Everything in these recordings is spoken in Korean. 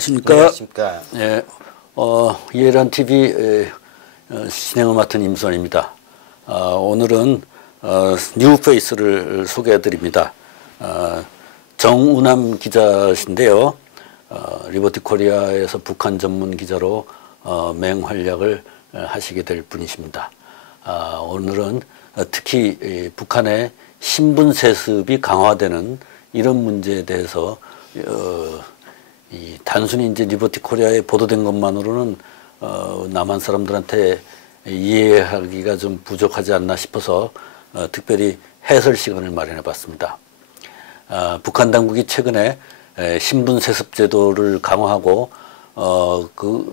안녕하십니까. 안녕하십니까. 예, 이해란 TV 진행을 맡은 임수원입니다. 오늘은 뉴페이스를 소개해드립니다. 정우남 기자신데요. 리버티 코리아에서 북한 전문 기자로 맹활약을 하시게 될 분이십니다. 오늘은 특히 북한의 신분 세습이 강화되는 이런 문제에 대해서 단순히 이제 리버티 코리아에 보도된 것만으로는 남한 사람들한테 이해하기가 좀 부족하지 않나 싶어서 특별히 해설 시간을 마련해 봤습니다. 북한 당국이 최근에 신분 세습 제도를 강화하고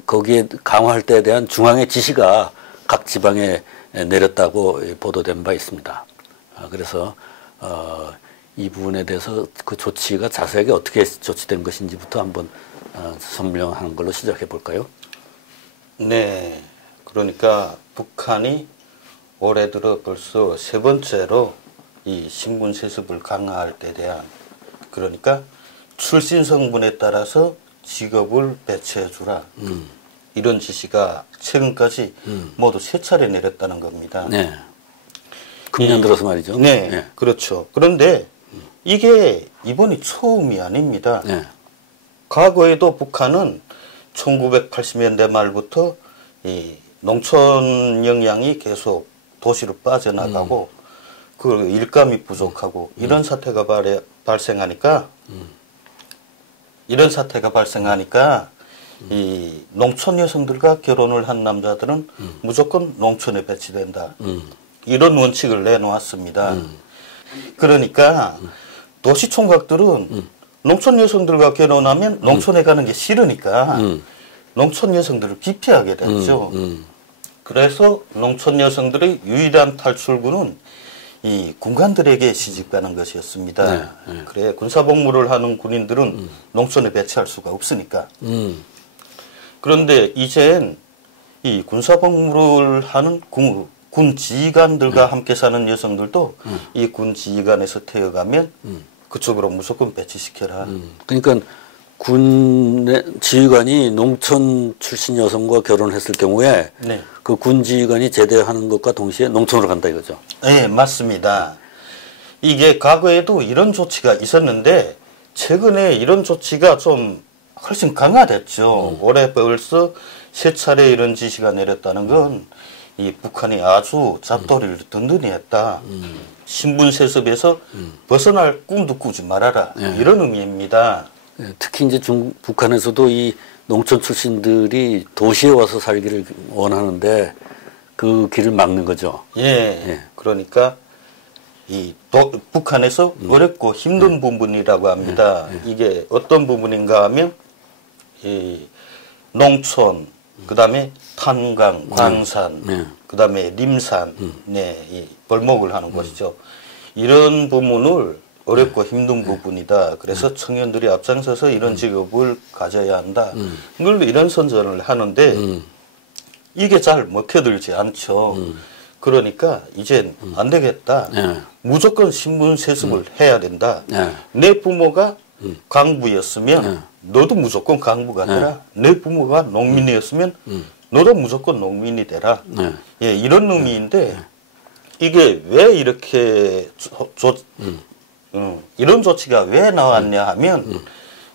거기에 강화할 때에 대한 중앙의 지시가 각 지방에 내렸다고 보도된 바 있습니다. 그래서 이 부분에 대해서 그 조치가 자세하게 어떻게 조치된 것인지부터 한번 설명하는 걸로 시작해 볼까요? 네. 그러니까 북한이 올해 들어 벌써 세 번째로 이 신분 세습을 강화할 때 대한, 그러니까 출신 성분에 따라서 직업을 배치해 주라. 이런 지시가 최근까지 모두 세 차례 내렸다는 겁니다. 네. 금년 들어서 말이죠. 네, 네. 그렇죠. 그런데 이게 이번이 처음이 아닙니다. 네. 과거에도 북한은 1980년대 말부터 이 농촌 영향이 계속 도시로 빠져나가고 그 일감이 부족하고 이런 사태가 발생하니까 이 농촌 여성들과 결혼을 한 남자들은 무조건 농촌에 배치된다. 이런 원칙을 내놓았습니다. 그러니까 도시 총각들은 농촌 여성들과 결혼하면 농촌에 가는 게 싫으니까 농촌 여성들을 기피하게 됐죠. 그래서 농촌 여성들의 유일한 탈출구는 이 군관들에게 시집가는 것이었습니다. 네, 네. 그래 군사복무를 하는 군인들은 농촌에 배치할 수가 없으니까. 그런데 이젠 이 군사복무를 하는 군 지휘관들과 함께 사는 여성들도 이 군 지휘관에서 태어가면 그쪽으로 무조건 배치시켜라. 그러니까 군 지휘관이 농촌 출신 여성과 결혼했을 경우에 네. 그 군 지휘관이 제대하는 것과 동시에 농촌으로 간다 이거죠. 네, 맞습니다. 이게 과거에도 이런 조치가 있었는데 최근에 이런 조치가 좀 훨씬 강화됐죠. 올해 벌써 세 차례 이런 지시가 내렸다는 건 이 북한이 아주 잡돌이를 든든히 했다. 신분 세습에서 벗어날 꿈도 꾸지 말아라. 이런 의미입니다. 특히 이제 북한에서도 이 농촌 출신들이 도시에 와서 살기를 원하는데 그 길을 막는 거죠. 예. 그러니까 이 북한에서 어렵고 힘든 부분이라고 합니다. 이게 어떤 부분인가 하면 이 농촌, 그다음에 탄광, 광산, 그다음에 림산, 이 벌목을 하는 것이죠. 이런 부분을 어렵고 힘든 부분이다. 그래서 청년들이 앞장서서 이런 직업을 가져야 한다. 늘 이런 선전을 하는데 이게 잘 먹혀들지 않죠. 그러니까 이젠 안 되겠다. 무조건 신분 세습을 해야 된다. 내 부모가 강부였으면 너도 무조건 강부가 되라. 내 부모가 농민이었으면 너도 무조건 농민이 되라. 예, 이런 의미인데 이게 왜 이렇게 이런 조치가 왜 나왔냐 하면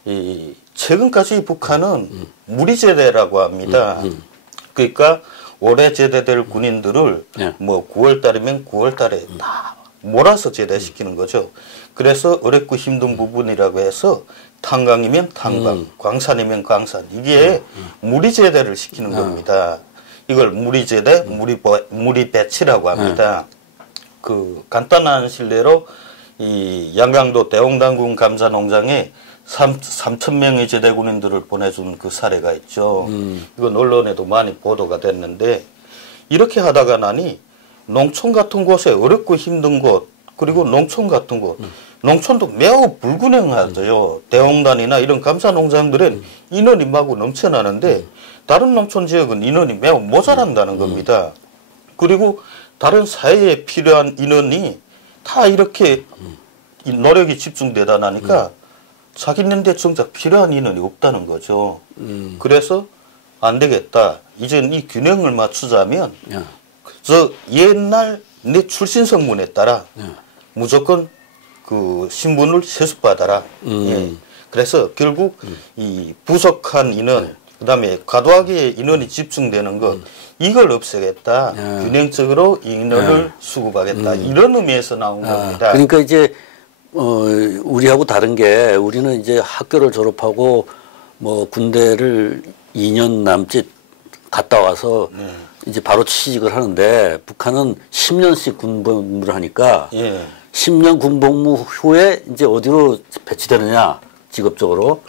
이 최근까지 북한은 무리제대라고 합니다. 그러니까 올해 제대될 군인들을 뭐 9월 달이면 9월 달에 다 몰아서 제대시키는 거죠. 그래서 어렵고 힘든 부분이라고 해서 탄광이면 탄광, 광산이면 광산, 이게 무리제대를 시키는 겁니다. 이걸 무리제대, 무리배치라고 합니다. 그 간단한 실례로 이 양강도 대홍단군 감자농장에 3,000명의 제대 군인들을 보내준 그 사례가 있죠. 이건 언론에도 많이 보도가 됐는데 이렇게 하다가 나니 농촌 같은 곳에 어렵고 힘든 곳, 그리고 농촌 같은 곳, 농촌도 매우 불균형하죠. 대홍단이나 이런 감사농장들은 인원이 마구 넘쳐나는데 다른 농촌 지역은 인원이 매우 모자란다는 겁니다. 그리고 다른 사회에 필요한 인원이 다 이렇게 노력이 집중되다 나니까 자기네한테 정작 필요한 인원이 없다는 거죠. 그래서 안 되겠다. 이젠 이 균형을 맞추자면 저 옛날 내 출신 성분에 따라 무조건 그 신분을 세습받아라. 예. 그래서 결국 이 부족한 인원, 그다음에 과도하게 인원이 집중되는 것 이걸 없애겠다. 균형적으로 인원을 수급하겠다. 이런 의미에서 나온 겁니다. 그러니까 이제 우리하고 다른 게 우리는 이제 학교를 졸업하고 뭐 군대를 2년 남짓 갔다 와서 이제 바로 취직을 하는데 북한은 10년씩 군복무를 하니까 10년 군복무 후에 이제 어디로 배치되느냐 직업적으로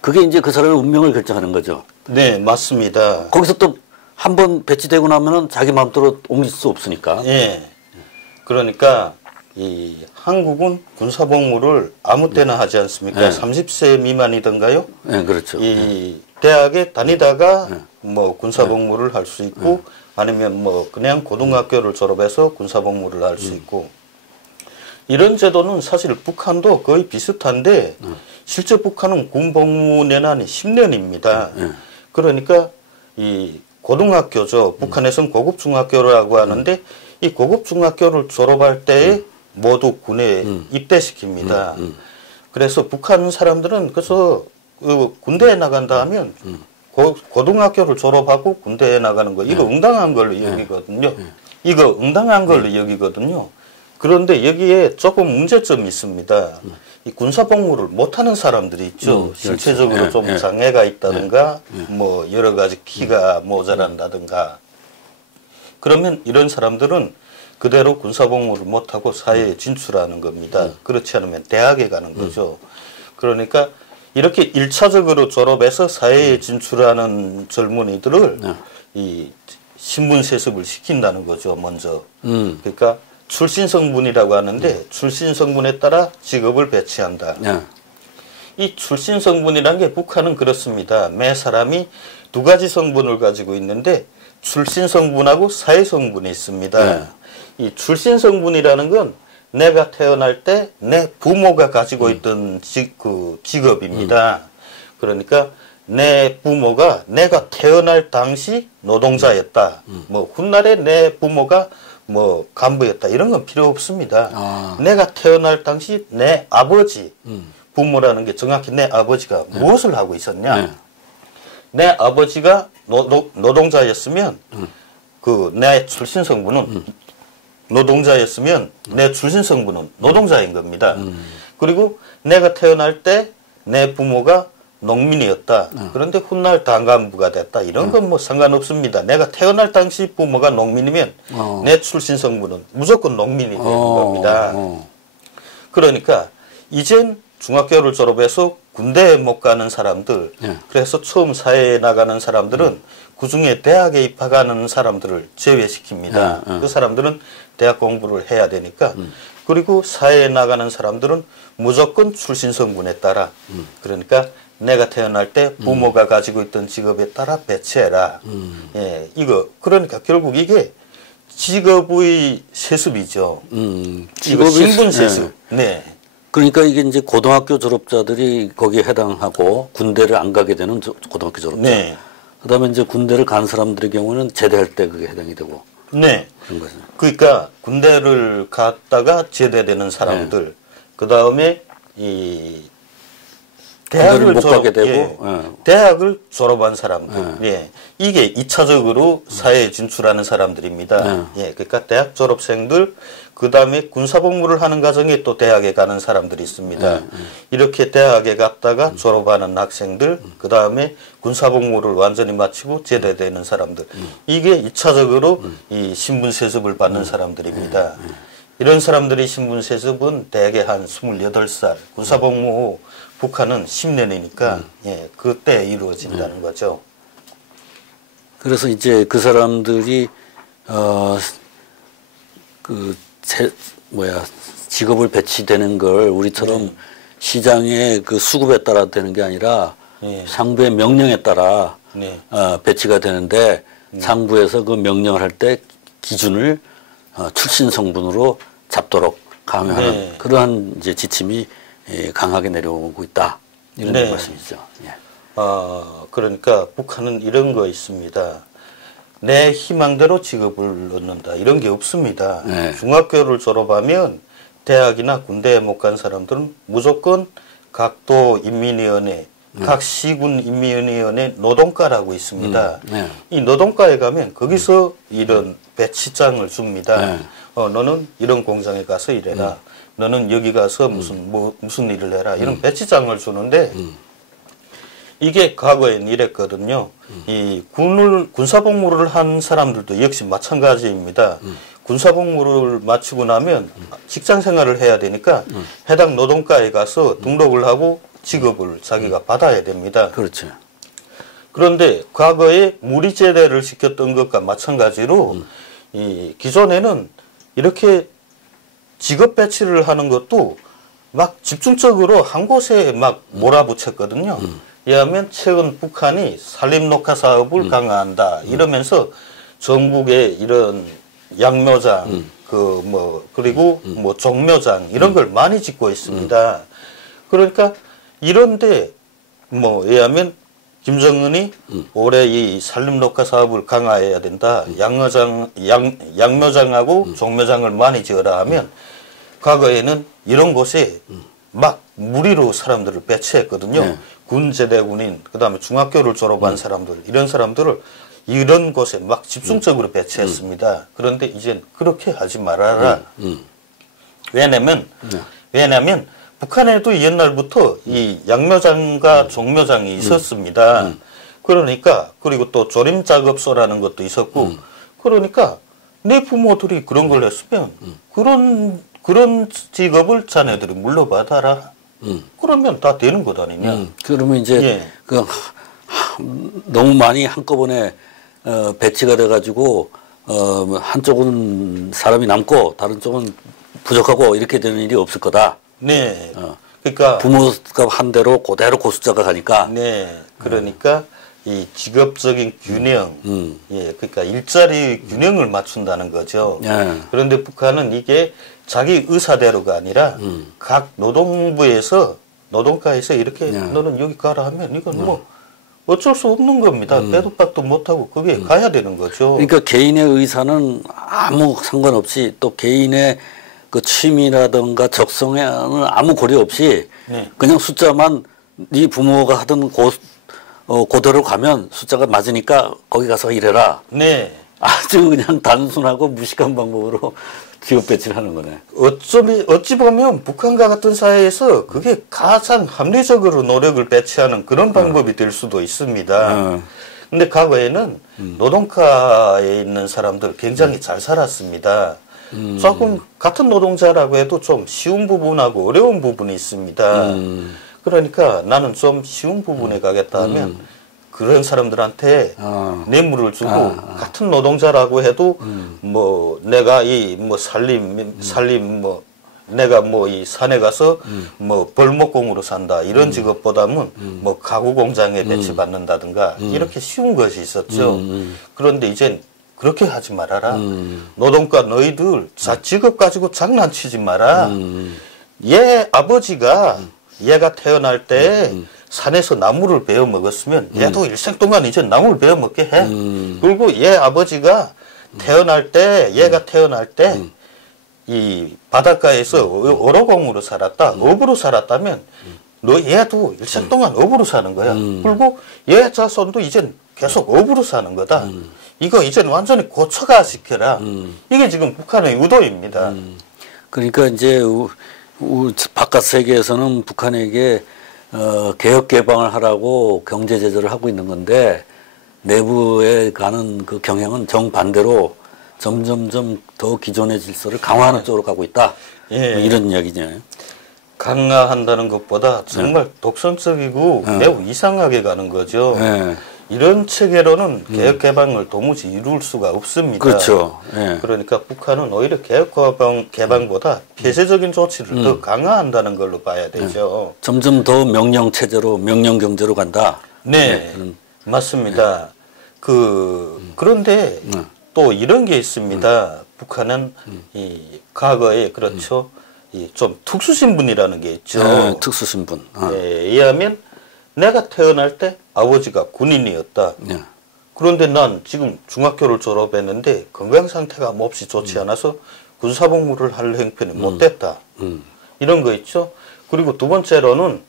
그게 이제 그 사람의 운명을 결정하는 거죠. 네, 맞습니다. 거기서 또 한 번 배치되고 나면은 자기 마음대로 옮길 수 없으니까. 예. 그러니까 이 한국은 군사복무를 아무 때나 하지 않습니까? 30세 미만이던가요? 네, 그렇죠. 이 대학에 다니다가 뭐 군사복무를 할 수 있고 아니면 뭐 그냥 고등학교를 졸업해서 군사복무를 할 수 있고 이런 제도는 사실 북한도 거의 비슷한데 실제 북한은 군복무年한이 10년입니다. 그러니까 이 고등학교죠. 북한에서는 고급중학교라고 하는데 이 고급중학교를 졸업할 때에 모두 군에 입대시킵니다. 그래서 북한 사람들은 그래서 그 군대에 나간다 하면 고등학교를 졸업하고 군대에 나가는 거 이거 응당한 걸로 여기거든요. 이거 응당한 걸로 여기거든요. 그런데 여기에 조금 문제점이 있습니다. 이 군사복무를 못하는 사람들이 있죠. 신체적으로 좀 장애가 있다든가 뭐 여러 가지 키가 모자란다든가 그러면 이런 사람들은 그대로 군사복무를 못하고 사회에 진출하는 겁니다. 그렇지 않으면 대학에 가는 거죠. 그러니까 이렇게 1차적으로 졸업해서 사회에 진출하는 젊은이들을 이 신분 세습을 시킨다는 거죠, 먼저. 그러니까 출신 성분이라고 하는데 출신 성분에 따라 직업을 배치한다. 이 출신 성분이라는 게 북한은 그렇습니다. 매 사람이 두 가지 성분을 가지고 있는데 출신 성분하고 사회 성분이 있습니다. 이 출신 성분이라는 건 내가 태어날 때 내 부모가 가지고 있던 직업입니다. 그러니까 내 부모가 내가 태어날 당시 노동자였다. 뭐 훗날에 내 부모가 뭐 간부였다. 이런 건 필요 없습니다. 내가 태어날 당시 내 아버지 부모라는 게 정확히 내 아버지가 무엇을 하고 있었냐. 내 아버지가 노동자였으면 그 내 출신 성분은 노동자였으면 내 출신 성분은 노동자인 겁니다. 그리고 내가 태어날 때 내 부모가 농민이었다. 그런데 훗날 당간부가 됐다. 이런 건 뭐 상관없습니다. 내가 태어날 당시 부모가 농민이면 내 출신 성분은 무조건 농민이 되는 겁니다. 그러니까 이젠 중학교를 졸업해서 군대에 못 가는 사람들, 그래서 처음 사회에 나가는 사람들은 그중에 대학에 입학하는 사람들을 제외시킵니다. 그 사람들은 대학 공부를 해야 되니까. 그리고 사회에 나가는 사람들은 무조건 출신 성분에 따라 그러니까 내가 태어날 때 부모가 가지고 있던 직업에 따라 배치해라. 예, 이거 그러니까 결국 이게 직업의 세습이죠. 이거 신분 세습. 네. 그러니까 이게 이제 고등학교 졸업자들이 거기에 해당하고 군대를 안 가게 되는 고등학교 졸업자. 네. 그다음에 이제 군대를 간 사람들의 경우는 제대할 때 그게 해당이 되고. 네. 그런 거죠. 그러니까 군대를 갔다가 제대되는 사람들, 그 다음에 이 대학을 못 가게 되고, 대학을 졸업한 사람들, 예, 이게 2차적으로 사회에 진출하는 사람들입니다. 예, 그러니까 대학 졸업생들, 그 다음에 군사복무를 하는 과정에 또 대학에 가는 사람들이 있습니다. 이렇게 대학에 갔다가 졸업하는 학생들, 그 다음에 군사복무를 완전히 마치고 제대되는 사람들, 이게 2차적으로 이 신분 세습을 받는 사람들입니다. 이런 사람들이 신분 세습은 대개 한 28살, 군사복무 후 북한은 10년이니까 예, 그때 이루어진다는 거죠. 그래서 이제 그 사람들이 직업을 배치되는 걸 우리처럼 시장의 그 수급에 따라 되는 게 아니라 상부의 명령에 따라 배치가 되는데 상부에서 그 명령을 할 때 기준을 출신 성분으로 잡도록 강요하는 그러한 이제 지침이 강하게 내려오고 있다. 이런 네. 말씀이죠. 예. 그러니까 북한은 이런 거 있습니다. 내 희망대로 직업을 얻는다. 이런 게 없습니다. 네. 중학교를 졸업하면 대학이나 군대에 못 간 사람들은 무조건 각도 인민위원회, 각 시군 인민위원회 노동과라고 있습니다. 네. 이 노동과에 가면 거기서 이런 배치장을 줍니다. 네. 너는 이런 공장에 가서 일해라. 너는 여기 가서 무슨 일을 해라. 이런 배치장을 주는데 이게 과거엔 이랬거든요. 이 군사복무를 한 사람들도 역시 마찬가지입니다. 군사복무를 마치고 나면 직장 생활을 해야 되니까 해당 노동과에 가서 등록을 하고 직업을 자기가 받아야 됩니다. 그렇죠. 그런데 과거에 무리제대를 시켰던 것과 마찬가지로 이 기존에는 이렇게 직업 배치를 하는 것도 막 집중적으로 한 곳에 막 몰아붙였거든요. 이에 하면 최근 북한이 산림녹화 사업을 강화한다 이러면서 전국에 이런 양묘장 그리고 종묘장 이런 걸 많이 짓고 있습니다. 그러니까 이런데 이에 하면 김정은이 올해 이 산림녹화 사업을 강화해야 된다. 양묘장하고 종묘장을 많이 지어라 하면 과거에는 이런 곳에 막 무리로 사람들을 배치했거든요. 네. 군제대군인, 그 다음에 중학교를 졸업한 사람들, 이런 사람들을 이런 곳에 막 집중적으로 배치했습니다. 그런데 이젠 그렇게 하지 말아라. 왜냐면 북한에도 옛날부터 이 양묘장과 종묘장이 있었습니다. 그러니까, 그리고 또 조림작업소라는 것도 있었고, 그러니까 내 부모들이 그런 걸 했으면 그런 직업을 자네들이 물려받아라. 그러면 다 되는 것 아니냐. 그러면 이제 예. 너무 많이 한꺼번에 배치가 돼가지고 한쪽은 사람이 남고 다른 쪽은 부족하고 이렇게 되는 일이 없을 거다. 네. 그러니까 부모가 한 대로 그대로 고숫자가 가니까. 네. 그러니까 이 직업적인 균형, 예, 그러니까 일자리 균형을 맞춘다는 거죠. 예. 그런데 북한은 이게 자기 의사대로가 아니라 각 노동부에서 노동과에서 이렇게 너는 여기 가라 하면 이건 뭐 어쩔 수 없는 겁니다. 빼도 박도 못하고 거기에 가야 되는 거죠. 그러니까 개인의 의사는 아무 상관없이 또 개인의 그 취미라든가 적성에는 아무 고려 없이 네. 그냥 숫자만 네 부모가 하던 그대로 가면 숫자가 맞으니까 거기 가서 일해라. 네. 아주 그냥 단순하고 무식한 방법으로 직업 배치를 하는 거네. 어찌 보면 북한과 같은 사회에서 그게 가장 합리적으로 노력을 배치하는 그런 방법이 될 수도 있습니다. 근데 과거에는 노동과에 있는 사람들 굉장히 잘 살았습니다. 조금 같은 노동자라고 해도 좀 쉬운 부분하고 어려운 부분이 있습니다. 그러니까 나는 좀 쉬운 부분에 가겠다 하면 그런 사람들한테 뇌물을 주고 같은 노동자라고 해도 내가 내가 이 산에 가서 벌목공으로 산다 이런 직업보다는 가구 공장에 배치받는다든가 이렇게 쉬운 것이 있었죠. 그런데 이젠 그렇게 하지 말아라. 노동과 너희들 직업 가지고 장난치지 마라. 얘 아버지가 얘가 태어날 때 산에서 나무를 베어 먹었으면 얘도 일생 동안 이제 나무를 베어 먹게 해. 그리고 얘 아버지가 얘가 태어날 때 이 바닷가에서 어로공으로 살았다, 업으로 살았다면 얘도 일생 동안 업으로 사는 거야. 그리고 얘 자손도 이젠 계속 업으로 사는 거다. 이거 이젠 완전히 고쳐가 시켜라. 이게 지금 북한의 의도입니다. 그러니까 이제 바깥 세계에서는 북한에게 개혁 개방을 하라고 경제 제재를 하고 있는 건데 내부에 가는 그 경향은 정반대로 점점점 더 기존의 질서를 강화하는 쪽으로 가고 있다. 예. 뭐 이런 이야기죠. 강화한다는 것보다 정말 독선적이고 매우 이상하게 가는 거죠. 예. 이런 체계로는 개혁 개방을 도무지 이룰 수가 없습니다. 그렇죠. 예. 그러니까 북한은 오히려 개혁 개방보다 폐쇄적인 조치를 더 강화한다는 걸로 봐야 되죠. 점점 더 명령 체제로 명령 경제로 간다. 네, 맞습니다. 그런데 또 이런 게 있습니다. 북한은 이 과거에 그렇죠. 좀 특수신분이라는 게 있죠. 네, 특수신분. 이해하면 내가 태어날 때 아버지가 군인이었다. 네. 그런데 난 지금 중학교를 졸업했는데 건강 상태가 몹시 좋지 않아서 군사복무를 할 형편이 못 됐다. 이런 거 있죠. 그리고 두 번째로는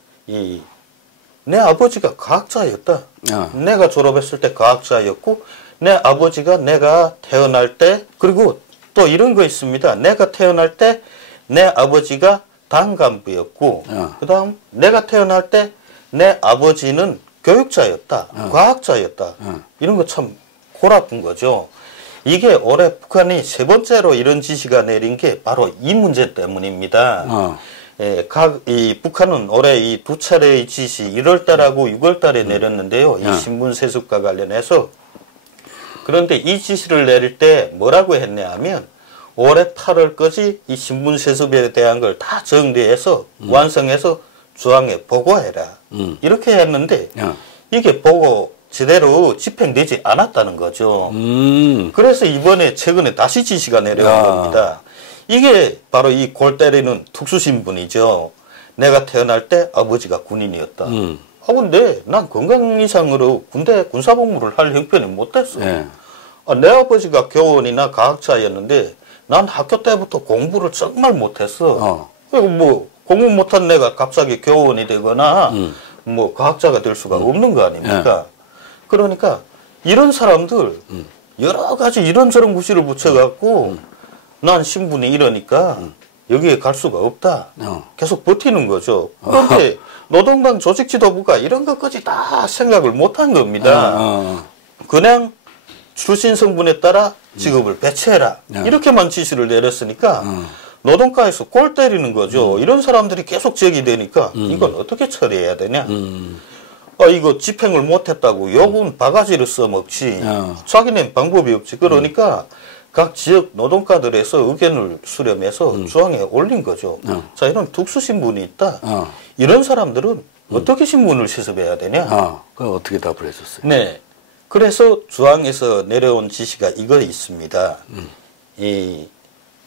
내 아버지가 과학자였다. 내가 졸업했을 때 과학자였고 내 아버지가 내가 태어날 때 그리고 또 이런 거 있습니다. 내가 태어날 때 내 아버지가 당 간부였고 그다음 내가 태어날 때 내 아버지는 교육자였다. 과학자였다. 이런 거 참 골아픈 거죠. 이게 올해 북한이 세 번째로 이런 지시가 내린 게 바로 이 문제 때문입니다. 북한은 올해 이 두 차례의 지시 1월 달하고 6월 달에 내렸는데요. 이 신분 세습과 관련해서. 그런데 이 지시를 내릴 때 뭐라고 했냐 하면 올해 8월까지 이 신분 세습에 대한 걸 다 정리해서 완성해서 중앙에 보고해라. 이렇게 했는데 이게 보고 제대로 집행되지 않았다는 거죠. 그래서 이번에 최근에 다시 지시가 내려온 겁니다. 이게 바로 이 골 때리는 특수신분이죠. 내가 태어날 때 아버지가 군인이었다. 근데 난 건강 이상으로 군대 군사복무를 할 형편이 못 됐어. 내 아버지가 교원이나 과학자였는데 난 학교 때부터 공부를 정말 못했어. 그리고 뭐 공부 못한 내가 갑자기 교원이 되거나 뭐 과학자가 될 수가 없는 거 아닙니까? 그러니까 이런 사람들 여러 가지 이런저런 구실을 붙여갖고 난 신분이 이러니까 여기에 갈 수가 없다. 계속 버티는 거죠. 그런데 노동당 조직지도부가 이런 것까지 다 생각을 못한 겁니다. 그냥 출신 성분에 따라 직업을 배치해라. 이렇게만 지시를 내렸으니까 노동가에서 골 때리는 거죠. 이런 사람들이 계속 제기되니까 이건 어떻게 처리해야 되냐. 이거 집행을 못했다고 욕은 바가지를 써먹지. 자기는 방법이 없지. 그러니까 각 지역 노동가들에서 의견을 수렴해서 중앙에 올린 거죠. 자, 이런 특수신분이 있다. 이런 사람들은 어떻게 신분을 세습해야 되냐. 그럼 어떻게 답을 해줬어요? 네. 그래서 중앙에서 내려온 지시가 이거 있습니다. 이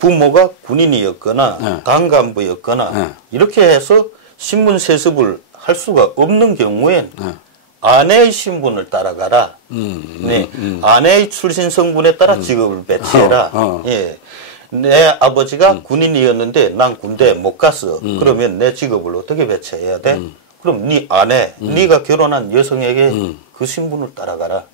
부모가 군인이었거나 당 간부였거나 이렇게 해서 신분 세습을 할 수가 없는 경우엔 아내의 신분을 따라가라. 아내의 출신 성분에 따라 직업을 배치해라. 내 아버지가 군인이었는데 난 군대에 못 갔어. 그러면 내 직업을 어떻게 배치해야 돼? 그럼 네 아내, 네가 결혼한 여성에게 그 신분을 따라가라.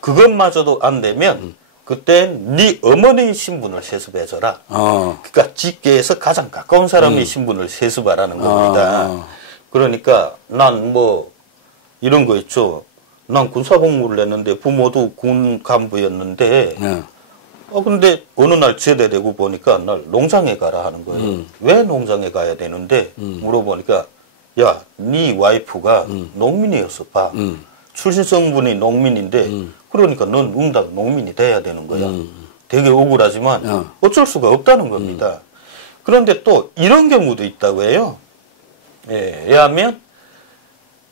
그것마저도 안 되면 그땐 네 어머니의 신분을 세습해줘라. 그러니까 직계에서 가장 가까운 사람의 신분을 세습하라는 겁니다. 그러니까 난 뭐 이런 거 있죠. 난 군사복무를 했는데 부모도 군 간부였는데 근데 어느 날 제대되고 보니까 날 농장에 가라 하는 거예요. 왜 농장에 가야 되는데 물어보니까 야, 네 와이프가 농민이었어. 봐. 출신 성분이 농민인데 그러니까 넌 응당 농민이 돼야 되는 거야. 되게 억울하지만 어쩔 수가 없다는 겁니다. 그런데 또 이런 경우도 있다고 해요. 왜냐하면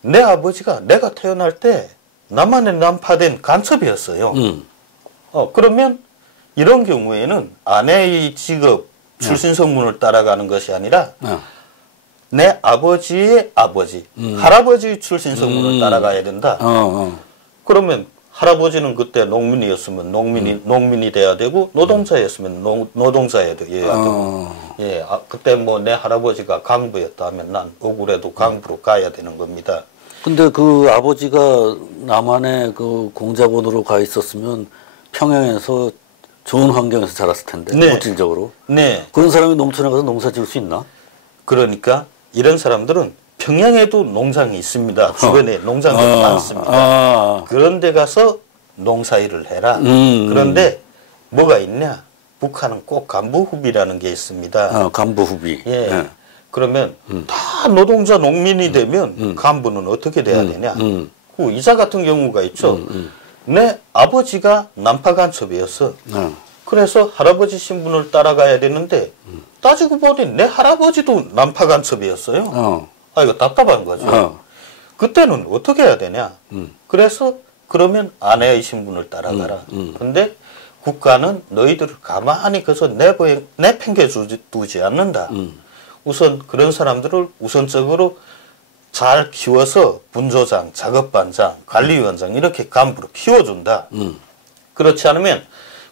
내 아버지가 내가 태어날 때 남한에 난파된 간첩이었어요. 그러면 이런 경우에는 아내의 직업, 출신 성분을 따라가는 것이 아니라 내 아버지의 아버지, 할아버지의 출신 성분을 따라가야 된다. 그러면 할아버지는 그때 농민이었으면 농민이 돼야 되고 노동자였으면 노동자여야 되고 그때 뭐 내 할아버지가 강부였다 하면 난 억울해도 강부로 가야 되는 겁니다. 근데 그 아버지가 남한에 그 공작원으로 가 있었으면 평양에서 좋은 환경에서 자랐을 텐데 물질적으로. 그런 사람이 농촌에 가서 농사 지을 수 있나? 그러니까 이런 사람들은 평양에도 농장이 있습니다. 주변에 농장이 많습니다. 그런 데 가서 농사일을 해라. 그런데 뭐가 있냐? 북한은 꼭 간부후비라는 게 있습니다. 간부후비. 그러면 다 노동자 농민이 되면 간부는 어떻게 돼야 되냐? 그 이자 같은 경우가 있죠. 내 아버지가 난파 간첩이었어. 그래서 할아버지 신분을 따라가야 되는데 따지고 보니 내 할아버지도 난파 간첩이었어요. 이거 답답한 거죠. 그때는 어떻게 해야 되냐? 그래서 그러면 아내의 신분을 따라가라. 근데 국가는 너희들을 가만히 그서 내팽개두지 않는다. 우선 그런 사람들을 우선적으로 잘 키워서 분조장, 작업반장, 관리위원장 이렇게 간부로 키워준다. 그렇지 않으면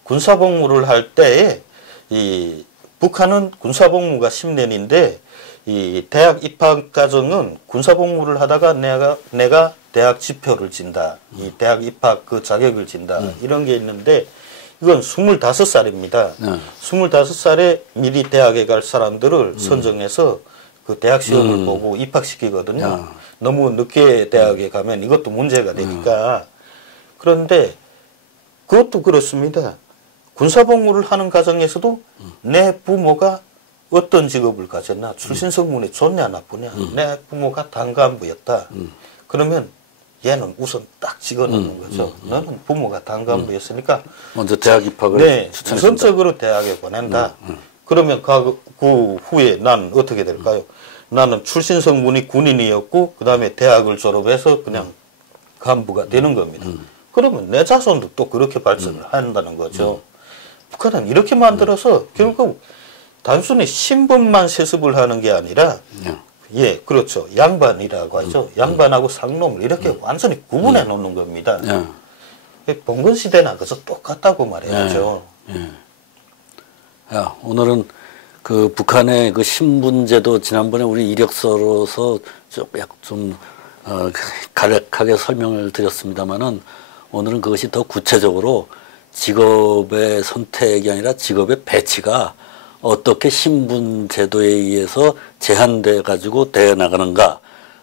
군사복무를 할 때에 이 북한은 군사복무가 10년인데 이 대학 입학 과정은 군사복무를 하다가 내가 대학 지표를 진다. 이 대학 입학 그 자격을 진다. 이런 게 있는데 이건 25살입니다. 25살에 미리 대학에 갈 사람들을 선정해서 그 대학 시험을 보고 입학시키거든요. 너무 늦게 대학에 가면 이것도 문제가 되니까. 그런데 그것도 그렇습니다. 군사복무를 하는 과정에서도 내 부모가 어떤 직업을 가졌나, 출신 성분이 좋냐 나쁘냐, 내 부모가 당간부였다. 그러면 얘는 우선 딱 찍어놓는 거죠. 너는 부모가 당간부였으니까 먼저 대학 입학을 추천해준다. 우선적으로 대학에 보낸다. 그러면 그 후에 난 어떻게 될까요? 나는 출신 성분이 군인이었고 그 다음에 대학을 졸업해서 그냥 간부가 되는 겁니다. 그러면 내 자손도 또 그렇게 발전을 한다는 거죠. 북한은 이렇게 만들어서 결국 단순히 신분만 세습을 하는 게 아니라 예, 그렇죠. 양반이라고 하죠. 양반하고 상놈을 이렇게 완전히 구분해 놓는 겁니다. 봉건 시대나 그래서 똑같다고 말해야죠. 야, 오늘은 그 북한의 그 신분제도 지난번에 우리 이력서로서 좀 간략하게 설명을 드렸습니다만은 오늘은 그것이 더 구체적으로 직업의 선택이 아니라 직업의 배치가 어떻게 신분제도에 의해서 제한돼 가지고 되어 나가는가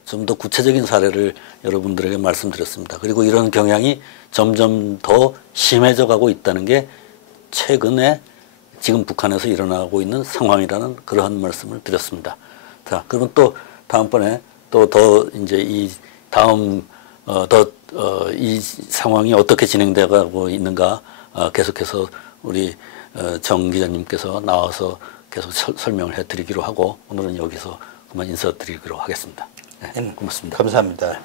좀 더 구체적인 사례를 여러분들에게 말씀드렸습니다. 그리고 이런 경향이 점점 더 심해져 가고 있다는 게 최근에 지금 북한에서 일어나고 있는 상황이라는 그러한 말씀을 드렸습니다. 자, 그러면 또 다음번에 또 더 이제 이 다음 이 상황이 어떻게 진행되어 가고 있는가 계속해서 우리 정 기자님께서 나와서 계속 설명을 해드리기로 하고 오늘은 여기서 그만 인사드리기로 하겠습니다. 네, 고맙습니다. 감사합니다.